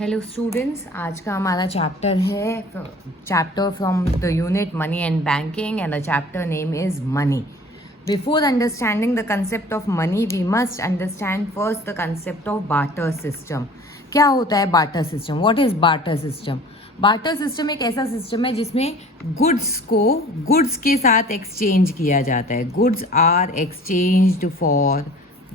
Hello students, आज का हमारा चैप्टर है chapter from the unit money and banking and the chapter name is money. Before understanding the concept of money we must understand first the concept of barter system. क्या होता है barter system? What is barter system? Barter system एक ऐसा system है जिसमें goods को goods के साथ एक्सचेंज किया जाता है. Goods are exchanged for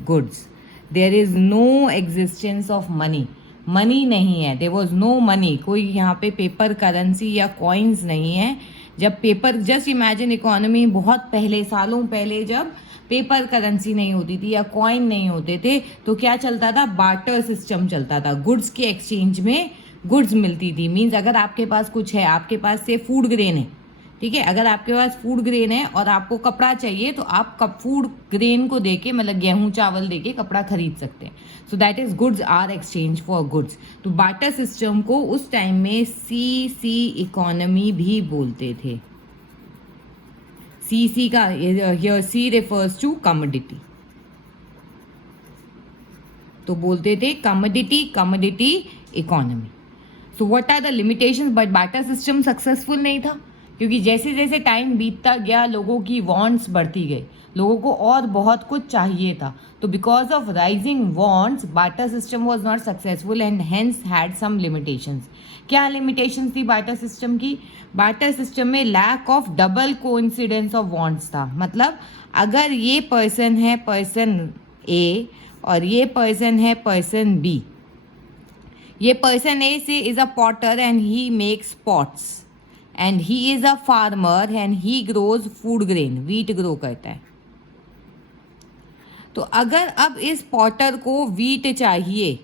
goods. There is no existence of money. Money नहीं है. There was no money. कोई यहाँ पे पेपर करेंसी या कॉइन्स नहीं है. जब पेपर, जस्ट इमेजिन इकोनॉमी बहुत पहले, सालों पहले, जब पेपर करेंसी नहीं होती थी या कॉइन नहीं होते थे तो क्या चलता था? बार्टर सिस्टम चलता था. गुड्स के एक्सचेंज में गुड्स मिलती थी. मीन्स अगर आपके पास कुछ है, आपके पास से फूड ग्रेन है, ठीक है, अगर आपके पास फूड ग्रेन है और आपको कपड़ा चाहिए तो आप फूड ग्रेन को देके, मतलब गेहूं चावल देके कपड़ा खरीद सकते हैं. So that is goods are exchange for goods. तो बार्टर सिस्टम को उस टाइम में सीसी इकोनॉमी भी बोलते थे. सीसी का here C refers to commodity. तो बोलते थे commodity economy. So what are the limitations? But barter system successful नहीं था क्योंकि जैसे जैसे टाइम बीतता गया लोगों की वांट्स बढ़ती गई. लोगों को और बहुत कुछ चाहिए था. तो because of rising wants barter system was not successful and hence had some limitations. क्या लिमिटेशंस थी बार्टर सिस्टम की? बार्टर सिस्टम में lack of double coincidence of wants था. मतलब अगर ये पर्सन है पर्सन ए और ये पर्सन है पर्सन बी. ये पर्सन ए से is a Potter and he makes pots and he is a farmer and he grows food grain, wheat grow करता है. तो अगर अब इस पॉटर को वीट चाहिए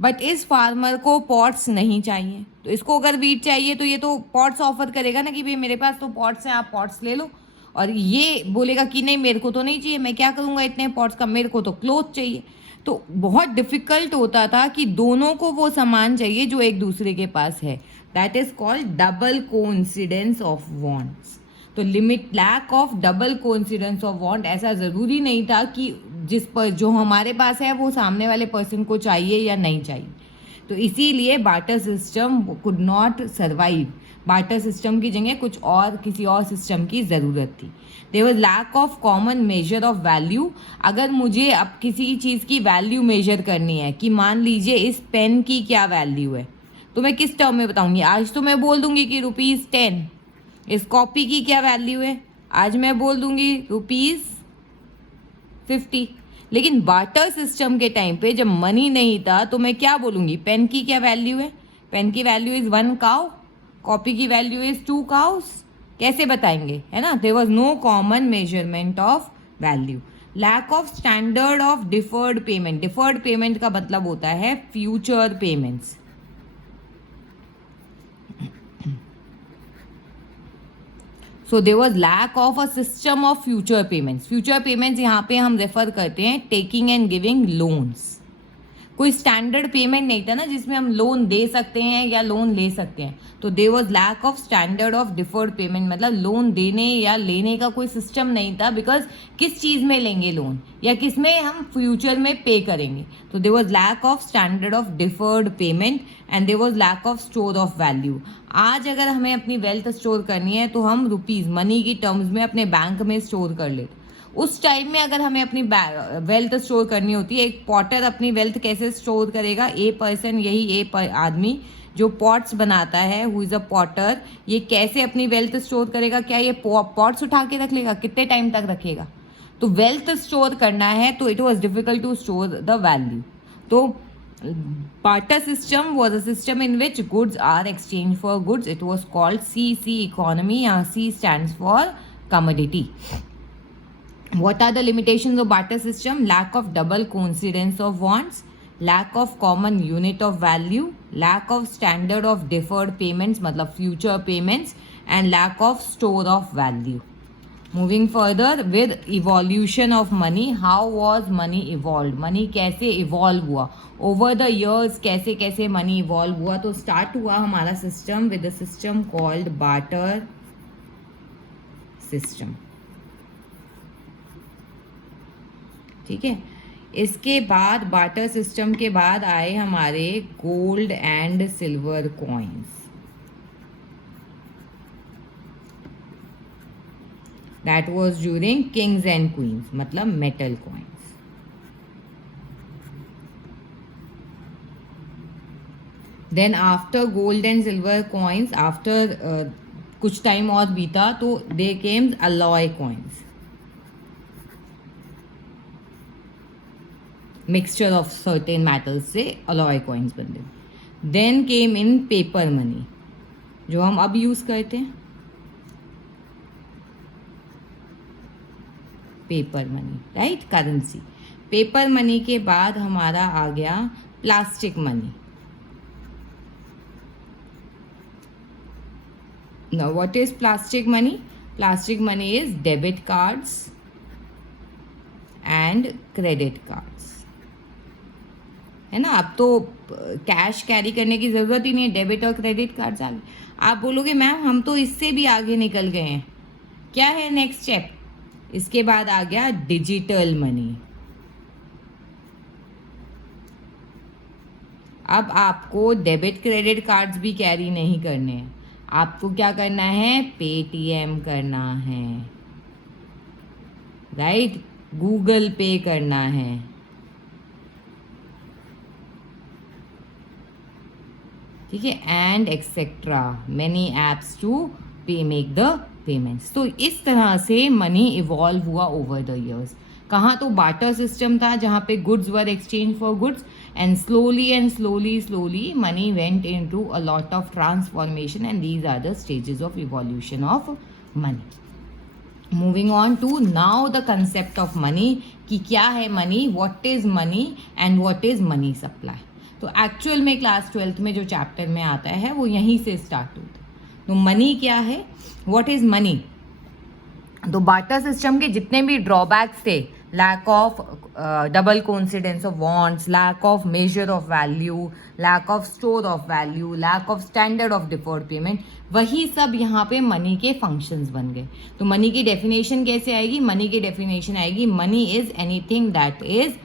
बट इस फार्मर को पॉट्स नहीं चाहिए, तो इसको अगर वीट चाहिए तो ये तो पॉट्स ऑफर करेगा ना कि भाई मेरे पास तो पॉट्स हैं, आप पॉट्स ले लो. और ये बोलेगा कि नहीं, मेरे को तो नहीं चाहिए, मैं क्या करूँगा इतने पॉट्स का, मेरे को तो क्लोथ चाहिए. तो बहुत डिफिकल्ट होता था कि दोनों को वो सामान चाहिए जो एक दूसरे के पास है. That is called double coincidence of wants. तो limit lack of double coincidence of want. ऐसा ज़रूरी नहीं था कि जिस पर जो हमारे पास है वो सामने वाले पर्सन को चाहिए या नहीं चाहिए. तो इसीलिए barter system could not survive. Barter system की जगह कुछ और, किसी और सिस्टम की ज़रूरत थी. There was lack of common measure of value. अगर मुझे अब किसी चीज़ की वैल्यू मेजर करनी है कि मान लीजिए इस पेन की क्या वैल्यू है, तो मैं किस टर्म में बताऊंगी? आज तो मैं बोल दूंगी कि ₹10. इस कॉपी की क्या वैल्यू है? आज मैं बोल दूंगी ₹50. लेकिन बार्टर सिस्टम के टाइम पे जब मनी नहीं था तो मैं क्या बोलूंगी? पेन की क्या वैल्यू है? पेन की वैल्यू इज 1 काउ. कॉपी की वैल्यू इज 2 काउस. कैसे बताएंगे, है ना? There was no common measurement of value. Lack of standard of deferred payment. Deferred payment का मतलब होता है future payments. So there was lack of a system of future payments. Future payments यहाँ पे हम रेफर करते हैं टेकिंग एंड गिविंग लोन्स. कोई स्टैंडर्ड पेमेंट नहीं था ना जिसमें हम लोन दे सकते हैं या लोन ले सकते हैं. तो there was lack of standard of deferred payment. मतलब लोन देने या लेने का कोई सिस्टम नहीं था. बिकॉज किस चीज़ में लेंगे लोन या किस में हम फ्यूचर में पे करेंगे. तो there was lack of standard of deferred payment and there was lack of store of value. आज अगर हमें अपनी वेल्थ स्टोर करनी है तो हम रुपीज़, मनी की टर्म्स में अपने बैंक में स्टोर कर लेते. उस टाइम में अगर हमें अपनी वेल्थ स्टोर करनी होती है, एक पॉटर अपनी वेल्थ कैसे स्टोर करेगा? ए पर्सन, यही आदमी जो पॉट्स बनाता है, हु इज़ अ पॉटर, ये कैसे अपनी वेल्थ स्टोर करेगा? क्या ये पॉट्स उठा के रख लेगा? कितने टाइम तक रखेगा? तो वेल्थ स्टोर करना है तो it was difficult to store the value. तो barter system was a system in which goods are exchanged for goods. It was called CC economy. यहाँ C stands for commodity. What are the limitations of barter system? Lack of double coincidence of wants, lack of common unit of value, lack of standard of deferred payments मतलब future payments, and lack of store of value. Moving further with evolution of money. How was money evolved? money कैसे evolve हुआ over the years? कैसे कैसे money evolve हुआ? तो start हुआ हमारा system with a system called barter system. ठीक है, इसके बाद बार्टर सिस्टम के बाद आए हमारे gold and silver coins. That was during kings and queens, मतलब metal coins. Then after gold and silver coins, after कुछ टाइम और बीता तो they came alloy coins, mixture of certain metals से अलॉय कॉइन्स बनते. Then came in paper money, जो हम अब यूज करते हैं, paper money, right, currency. Paper money के बाद हमारा आ गया plastic money. Now what is plastic money? Plastic money is debit cards and credit cards. है ना, अब तो कैश कैरी करने की ज़रूरत ही नहीं है, डेबिट और क्रेडिट कार्ड्स आ गए. आप बोलोगे मैम हम तो इससे भी आगे निकल गए हैं, क्या है नेक्स्ट स्टेप? इसके बाद आ गया डिजिटल मनी. अब आपको डेबिट क्रेडिट कार्ड्स भी कैरी नहीं करने हैं, आपको क्या करना है? पेटीएम करना है, राइट, गूगल पे करना है. ठीक है, and etcetera many apps to pay make the payments. तो इस तरह से मनी इवॉल्व हुआ ओवर द इयर्स. कहाँ तो बार्टर सिस्टम था जहाँ पे goods were exchange for goods, and slowly money went into a lot of transformation, and these are the stages of evolution of money. Moving on to now the concept of money, कि क्या है money, what is money and what is money supply. तो actual में class 12th में जो chapter में आता है वो यहीं से स्टार्ट होता है. तो मनी क्या है, व्हाट इज मनी? तो बार्टर सिस्टम के जितने भी ड्रॉबैक्स थे, lack of double coincidence of wants, lack of measure of value, lack of store of value, lack of standard of deferred payment, वही सब यहाँ पे मनी के फंक्शंस बन गए. तो मनी की डेफिनेशन कैसे आएगी? मनी की डेफिनेशन आएगी, money is anything that is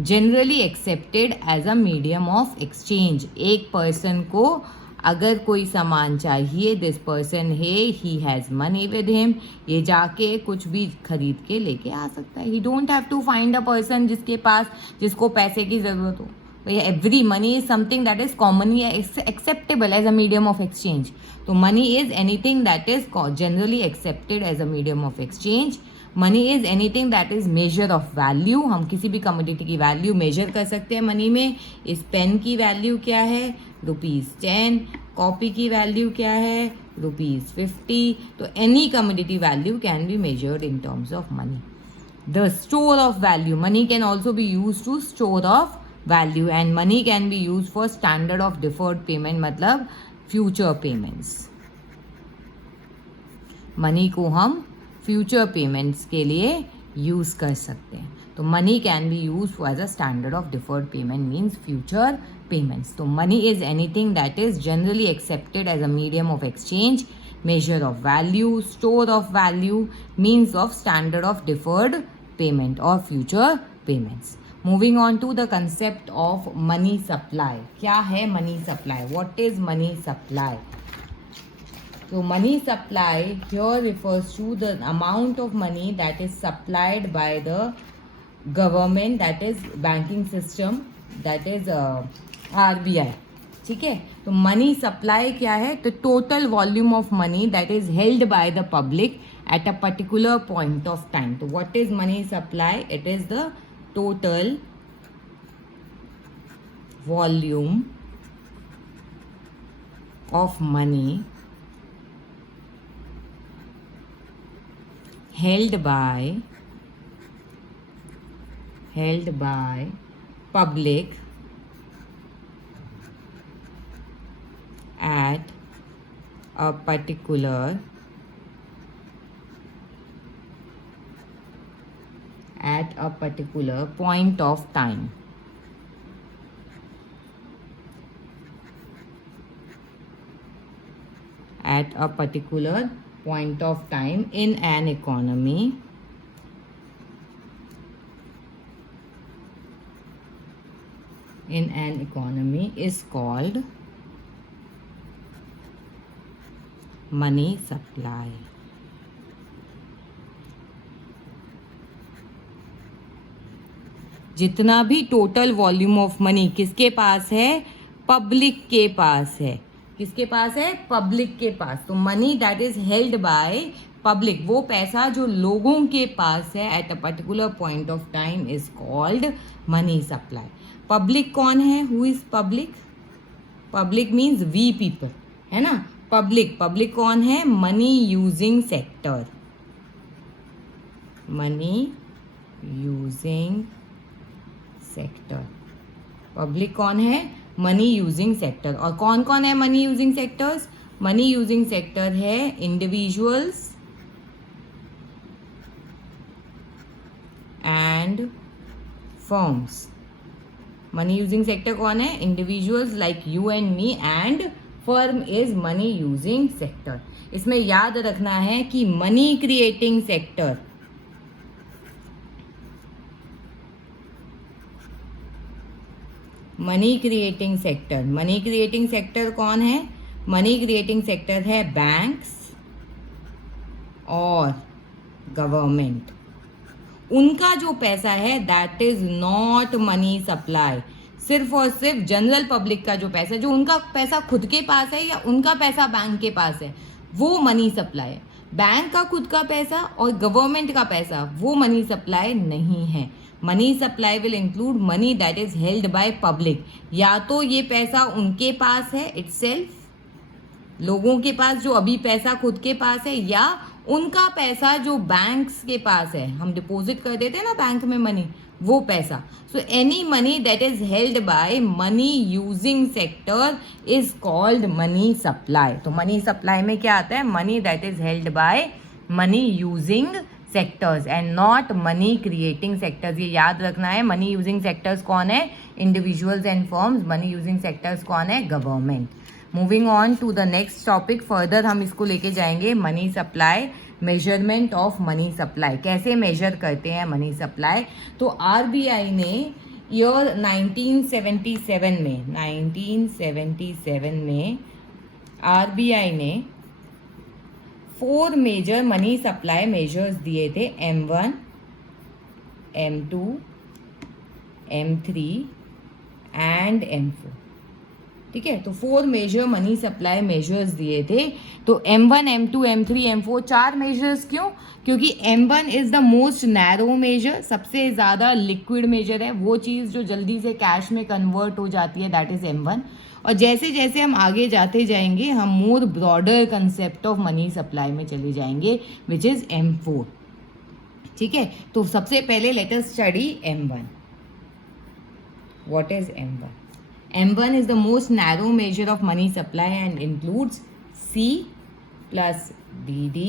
generally accepted as a medium of exchange. एक पर्सन को अगर कोई सामान चाहिए, दिस पर्सन है, he has money with him, ये जाके कुछ भी खरीद के लेके आ सकता है. He don't have to find a person जिसको पैसे की ज़रूरत हो. Every money is something that is commonly acceptable as a medium of exchange. तो money is anything that is generally accepted as a medium of exchange. Money is anything that is measure of value. हम किसी भी commodity की value major कर सकते हैं money में. इस पेन की वैल्यू क्या है? ₹10. कॉपी की वैल्यू क्या है? ₹50. तो any commodity value can be measured in terms of money. The store of value, money can also be use to store of value, and money can be use for standard of deferred payment, मतलब future payments. Money को हम future payments के लिए use कर सकते हैं. तो money can be use as a standard of deferred payment means future payments. तो money is anything that is generally accepted as a medium of exchange, measure of value, store of value, means of standard of deferred payment or future payments. Moving on to the concept of money supply. क्या है money supply? What is money supply? So money supply here refers to the amount of money that is supplied by the government, that is banking system, that is RBI. ठीक है, तो money supply क्या है? तो total volume of money that is held by the public at a particular point of time. तो what is money supply? It is the total volume of money held by public at a particular point of time. At a particular point of time in an economy in an economy is called money supply. जितना भी total volume of money किसके पास है? Public के पास है. किसके पास है? Public के पास. तो money that is held by public, वो पैसा जो लोगों के पास है at a particular point of time is called money supply. Public कौन है? Who is public? Public means we people, है ना. पब्लिक कौन है? Money using sector. Money using sector. Public कौन है? Money using sector. और कौन कौन है money using sectors? Money using sector है individuals and firms. Money using sector कौन है? Individuals like you and me, and firm is money using sector. इसमें याद रखना है कि money creating sector, money creating sector कौन है? मनी क्रिएटिंग सेक्टर है बैंक्स और गवर्नमेंट. उनका जो पैसा है that is not money supply. सिर्फ और सिर्फ जनरल पब्लिक का जो पैसा, जो उनका पैसा खुद के पास है या उनका पैसा बैंक के पास है, वो मनी सप्लाई है. बैंक का खुद का पैसा और गवर्नमेंट का पैसा वो मनी सप्लाई नहीं है. Money supply will include money that is held by public. या तो ये पैसा उनके पास है इटसेल्फ, लोगों के पास जो अभी पैसा खुद के पास है, या उनका पैसा जो बैंक्स के पास है, हम डिपॉजिट कर देते हैं ना बैंक में मनी, वो पैसा. So any money that is held by money using sector is called money supply. तो मनी सप्लाई में क्या आता है? Money that is held by money using sectors and not money creating sectors. ये याद रखना है. मनी यूजिंग सेक्टर्स कौन है? Individuals and firms. Money using sectors कौन है? Government. Moving on to the next topic. Further हम इसको लेके जाएंगे money supply, measurement of money supply. कैसे मेजर करते हैं मनी सप्लाई? तो आरबीआई ने ईयर 1977 में आरबीआई ने 4 मेजर मनी सप्लाई मेजर्स दिए थे. M1, M2, M3 and M4. ठीक है. तो 4 मेजर मनी सप्लाई मेजर्स दिए थे. तो M1, M2, M3, M4 4 measures क्यों? क्योंकि M1 is the most narrow measure, सबसे ज़्यादा लिक्विड मेजर है. वो चीज़ जो जल्दी से कैश में कन्वर्ट हो जाती है दैट इज M1. और जैसे जैसे हम आगे जाते जाएंगे हम more broader concept of money supply में चले जाएंगे विच इज M4. ठीक है. तो सबसे पहले let us study M1. What is M1? M1 is the most narrow measure of money supply and includes C plus DD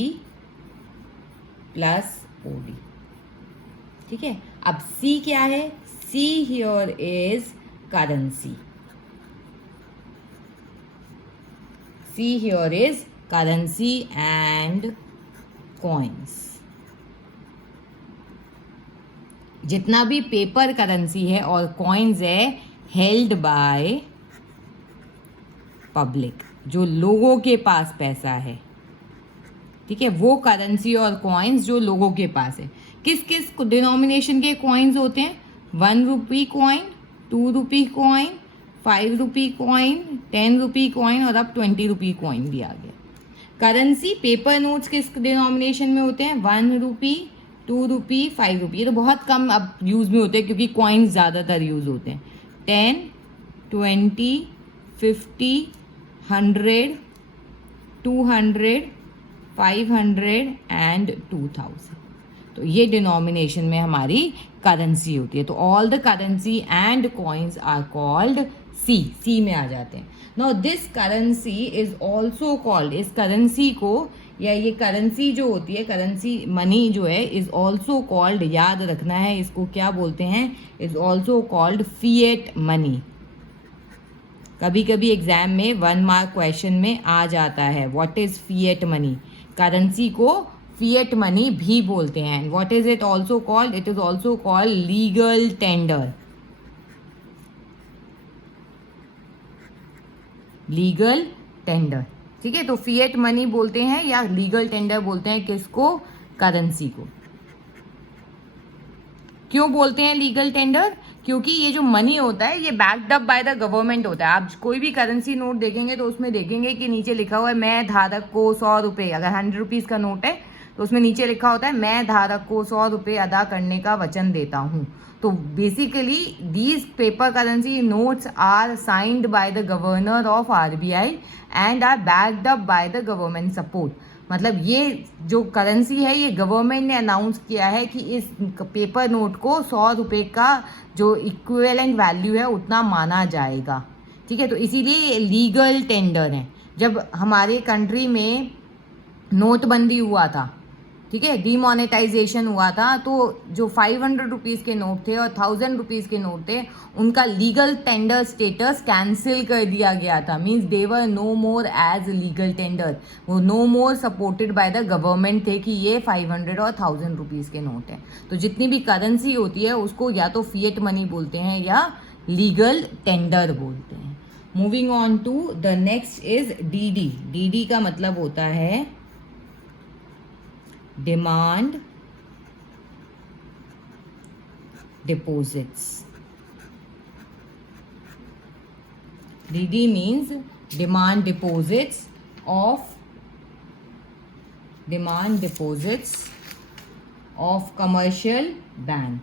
plus OD. ठीक है. अब C क्या है? C here is currency. C here is currency and coins. जितना भी paper currency है और coins है हेल्ड बाय पब्लिक, जो लोगों के पास पैसा है. ठीक है. वो करेंसी और कॉइन्स जो लोगों के पास है. किस किस डिनोमिनेशन के कॉइन्स होते हैं? 1 rupee coin, 2 rupee coin, 5 rupee coin, 10 rupee coin और अब 20 रुपी कॉइन भी आ गया. करेंसी पेपर नोट्स किस डिनोमिनेशन में होते हैं? 1 रुपी, 2 रुपी, 5 रुपी. ये तो बहुत कम अब यूज़ में होते हैं क्योंकि कॉइन्स ज़्यादातर यूज़ होते हैं. 10, 20, 50, 100, 200, 500 एंड 2000. तो ये डिनोमिनेशन में हमारी करेंसी होती है. तो all the currency and coins are called C में आ जाते हैं. Now this currency is also called, इस करेंसी को या ये करेंसी जो होती है, करेंसी मनी जो है, इज ऑल्सो कॉल्ड, याद रखना है इसको क्या बोलते हैं, is also called fiat money. कभी कभी एग्जाम में 1 मार्क क्वेश्चन में आ जाता है what is fiat money. Currency को फिएट मनी भी बोलते हैं. What is it also called? It is also called legal tender. Legal tender. ठीक है, तो फिएट मनी बोलते हैं या लीगल टेंडर बोलते हैं किसको? करेंसी को। क्यों बोलते हैं लीगल टेंडर? क्योंकि ये जो मनी होता है ये backed up by the government होता है। आप कोई भी करेंसी नोट देखेंगे तो उसमें देखेंगे कि नीचे लिखा हुआ है मैं धारक को 100 रुपये, अगर 100 रुपीज़ का नोट है तो उसमें नीचे लिखा होता है मैं धारक को 100 रुपये अदा करने का वचन देता हूँ। तो basically these paper currency notes are signed by the governor of RBI and are backed up by the government support. मतलब ये जो करेंसी है ये गवर्नमेंट ने अनाउंस किया है कि इस पेपर नोट को 100 रुपये का जो इक्विवेलेंट वैल्यू है उतना माना जाएगा। ठीक है, तो इसीलिए ये लीगल टेंडर है। जब हमारे कंट्री में नोटबंदी हुआ था, ठीक है, डीमोनेटाइजेशन हुआ था, तो जो 500 रुपीज़ के नोट थे और 1000 रुपीज़ के नोट थे उनका लीगल टेंडर स्टेटस कैंसिल कर दिया गया था। Means they were no more as legal tender, वो no more supported by the government थे कि ये 500 और 1000 रुपीज़ के नोट हैं। तो जितनी भी करेंसी होती है उसको या तो फिएट मनी बोलते हैं या लीगल टेंडर बोलते हैं। Moving on to the next is DD. DD का मतलब होता है demand deposits. DD means demand deposits of commercial bank।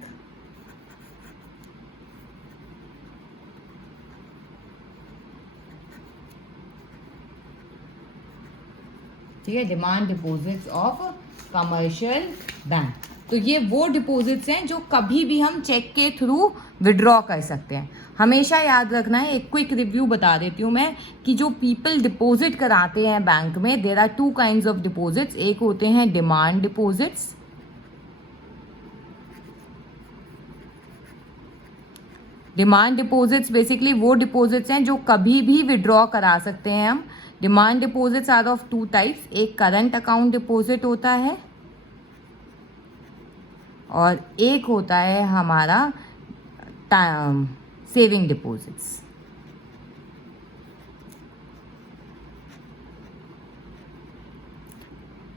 ठीक है, demand deposits of commercial bank. तो ये वो डिपॉजिट्स हैं जो कभी भी हम चेक के थ्रू विड्रॉ कर सकते हैं। हमेशा याद रखना है, एक क्विक रिव्यू बता देती हूँ मैं कि जो पीपल डिपॉजिट कराते हैं बैंक में, there are 2 kinds of deposits. एक होते हैं demand deposits, demand deposits basically वो डिपॉजिट्स हैं जो कभी भी विड्रॉ करा सकते हैं हम। Demand deposits are of 2 types, एक करंट अकाउंट डिपॉजिट होता है और एक होता है हमारा सेविंग डिपॉजिट्स।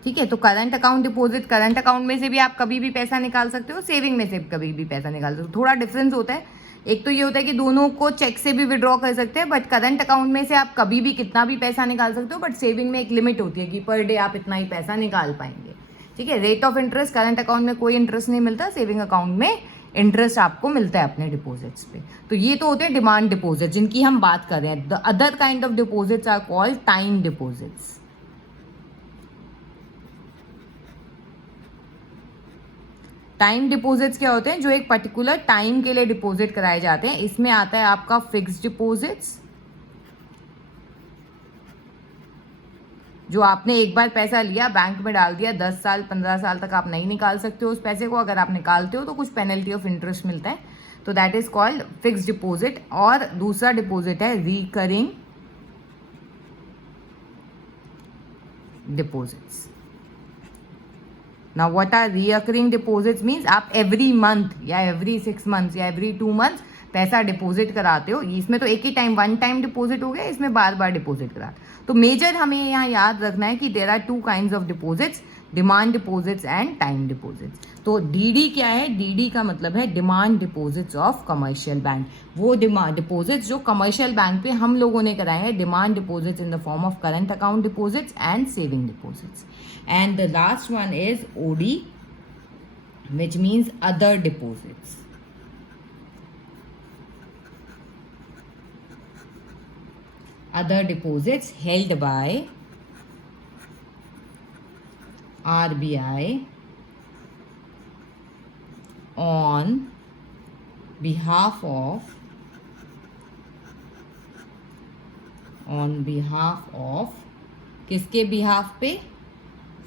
ठीक है, तो current account deposit, current account में से भी आप कभी भी पैसा निकाल सकते हो, सेविंग में से कभी भी पैसा निकाल सकते हो। थोड़ा डिफरेंस होता है, एक तो ये होता है कि दोनों को चेक से भी विड्रॉ कर सकते हैं, बट करंट अकाउंट में से आप कभी भी कितना भी पैसा निकाल सकते हो, बट सेविंग में एक लिमिट होती है कि पर डे आप इतना ही पैसा निकाल पाएंगे। ठीक है, rate of interest current account में कोई इंटरेस्ट नहीं मिलता, सेविंग अकाउंट में इंटरेस्ट आपको मिलता है अपने डिपॉजिट्स पे। तो ये तो होते हैं डिमांड डिपॉजिट जिनकी हम बात कर रहे हैं। The other kind of deposits are called time deposits. Time deposits क्या होते हैं? जो एक पर्टिकुलर टाइम के लिए डिपॉजिट कराए जाते हैं। इसमें आता है आपका फिक्स्ड डिपॉजिट्स, जो आपने एक बार पैसा लिया, बैंक में डाल दिया, 10 साल 15 साल तक आप नहीं निकाल सकते हो उस पैसे को। अगर आप निकालते हो तो कुछ पेनल्टी ऑफ इंटरेस्ट मिलता है, तो that is called fixed deposit. और दूसरा डिपॉजिट है recurring deposits. Now what are recurring deposits? Means आप एवरी मंथ या एवरी 6 मंथ्स या एवरी 2 मंथ्स पैसा डिपॉजिट कराते हो। इसमें तो एक ही टाइम, 1 टाइम डिपॉजिट हो गया, इसमें बार बार डिपॉजिट कराते। तो मेजर हमें यहाँ याद रखना है कि there are 2 kinds of deposits, demand deposits and time deposits. तो डीडी क्या है? डीडी का मतलब है demand deposits of commercial bank. वो डिमांड डिपॉजिट्स जो कमर्शियल बैंक पे हम लोगों ने कराए हैं, demand deposits in the form of current account deposits and saving deposits. And the last one is OD, which means other deposits. Other deposits held by RBI on behalf of किसके behalf पे?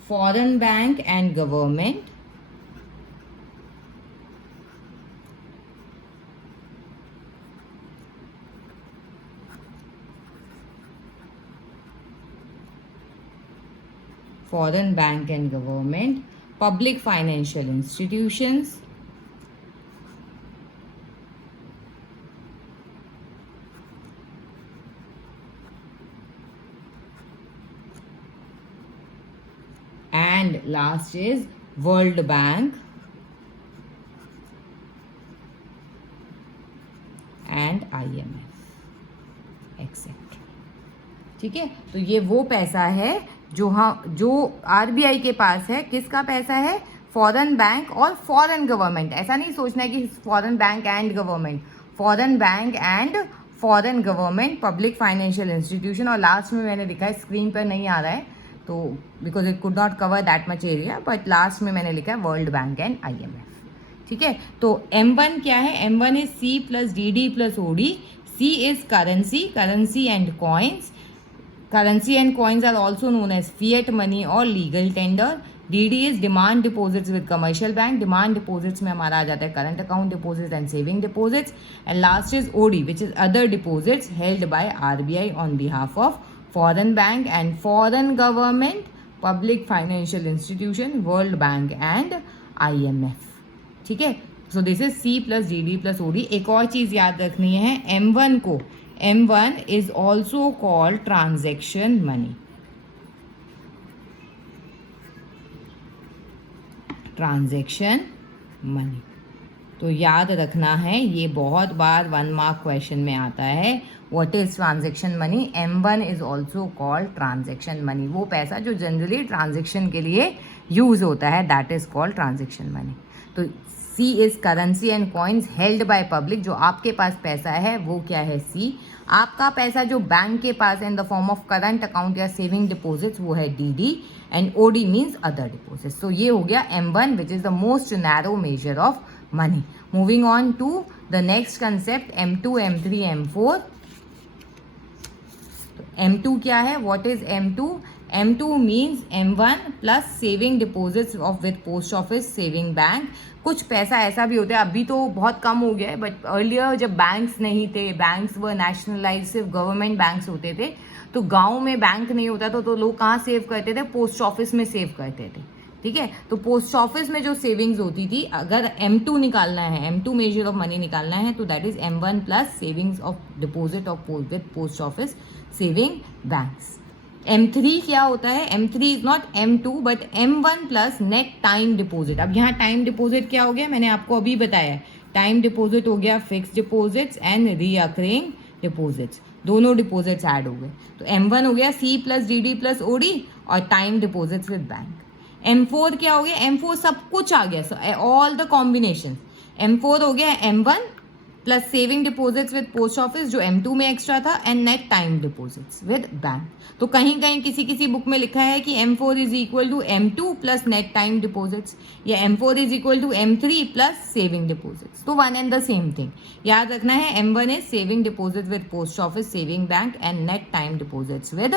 Foreign bank and government foreign bank and government, public financial institutions, and last is World Bank and IMF etcetera. ठीक है, तो ये वो पैसा है जो RBI के पास है। किसका पैसा है? फॉरेन बैंक और फॉरेन गवर्नमेंट। ऐसा नहीं सोचना है कि foreign bank and government, foreign bank and foreign government public financial institution. और लास्ट में मैंने लिखा है, स्क्रीन पर नहीं आ रहा है तो because it could not cover that much area, but last में मैंने लिखा है वर्ल्ड बैंक एंड IMF। ठीक है, तो M1 क्या है? M1 is C plus DD plus OD। C is currency and coins. Currency and coins are also known as fiat money or legal tender. DD is demand deposits with commercial bank. Demand deposits में हमारा आ जाता है current account deposits and saving deposits. And last is OD, which is other deposits held by RBI on behalf of foreign bank and foreign government, public financial institution, World Bank and IMF. ठीक है, so this is C plus DD plus OD. एक और चीज़ याद रखनी है, M1 is also called transaction money. Transaction money तो याद रखना है, ये बहुत बार 1 मार्क क्वेश्चन में आता है। What is transaction money? M1 is also called transaction money. वो पैसा जो जनरली ट्रांजैक्शन के लिए यूज होता है, that is called transaction money. तो C is currency and coins held by public. जो आपके पास पैसा है वो क्या है? C। आपका पैसा जो बैंक के पास है in the form of current account या सेविंग डिपॉजिट्स, वो है DD। And OD means other deposits. तो ये हो गया M1 which is the most narrow measure of money. Moving on to the next concept M2, M3, M4। M2 क्या है? What is M2? M2 means M1 plus saving deposits of with post office saving bank. कुछ पैसा ऐसा भी होता है, अभी तो बहुत कम हो गया है, बट अर्लियर जब बैंक्स नहीं थे, बैंक्स व नेशनलाइज, सिर्फ गवर्नमेंट बैंक्स होते थे, तो गांव में बैंक नहीं होता था, तो लोग कहाँ सेव करते थे? पोस्ट ऑफिस में सेव करते थे। ठीक है, तो पोस्ट ऑफिस में जो सेविंग्स होती थी, अगर M2 निकालना है, M2 मेजर ऑफ मनी निकालना है, तो that is M1 plus savings of deposit of with post office saving banks. M3 क्या होता है? M3 is not M2 but M1 plus net time deposit. अब यहाँ टाइम डिपॉजिट क्या हो गया? मैंने आपको अभी बताया, टाइम डिपॉजिट हो गया fix deposits and recurring deposits, दोनों डिपॉजिट्स ऐड हो गए। तो M1 हो गया C plus DD plus OD और time deposits with bank. M4 क्या हो गया? M4 सब कुछ आ गया, ऑल द कॉम्बिनेशन। M4 हो गया M1 plus saving deposits with post office जो M2 में एक्स्ट्रा था and net time deposits with bank. तो कहीं कहीं किसी बुक में लिखा है कि M4 is equal to M2 plus net time deposits, या M4 is equal to M3 plus saving deposits. तो one and the same thing याद रखना है। M1 is saving deposit with post office saving bank and net time deposits with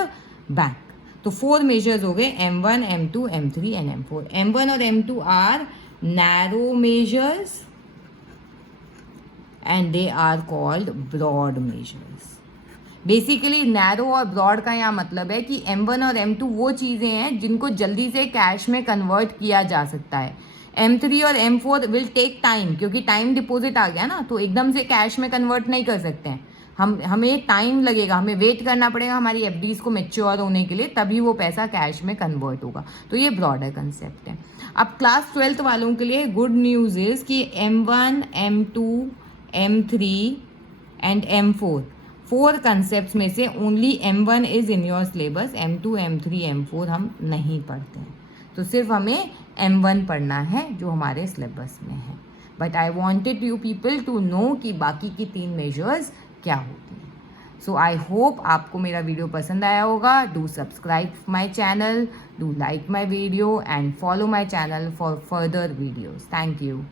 bank. तो 4 measures हो गए, M1, M2, M3 and M4। M1 और M2 are narrow measures and they are called broad measures. Basically narrow और broad का यहाँ मतलब है कि M1 और M2 वो चीज़ें हैं जिनको जल्दी से कैश में कन्वर्ट किया जा सकता है। M3 और M4 विल टेक टाइम, क्योंकि टाइम डिपॉजिट आ गया ना, तो एकदम से कैश में कन्वर्ट नहीं कर सकते हैं। हमें टाइम लगेगा, हमें वेट करना पड़ेगा हमारी FDs को मैच्योर होने के लिए, तभी वो पैसा कैश में कन्वर्ट होगा। तो ये ब्रॉडर कंसेप्ट है। अब क्लास 12th वालों के लिए गुड न्यूज़ इज़ कि M1, M2, M3 and M4 4 concept में से only M1 is in your syllabus, M2, M3, M4 हम नहीं पढ़ते हैं। तो सिर्फ हमें M1 पढ़ना है जो हमारे सिलेबस में है। But I wanted you people to know कि बाकी की 3 मेजर्स क्या होती हैं। सो आई होप आपको मेरा वीडियो पसंद आया होगा। Do subscribe my channel, do like my video and follow my channel for further videos. Thank you.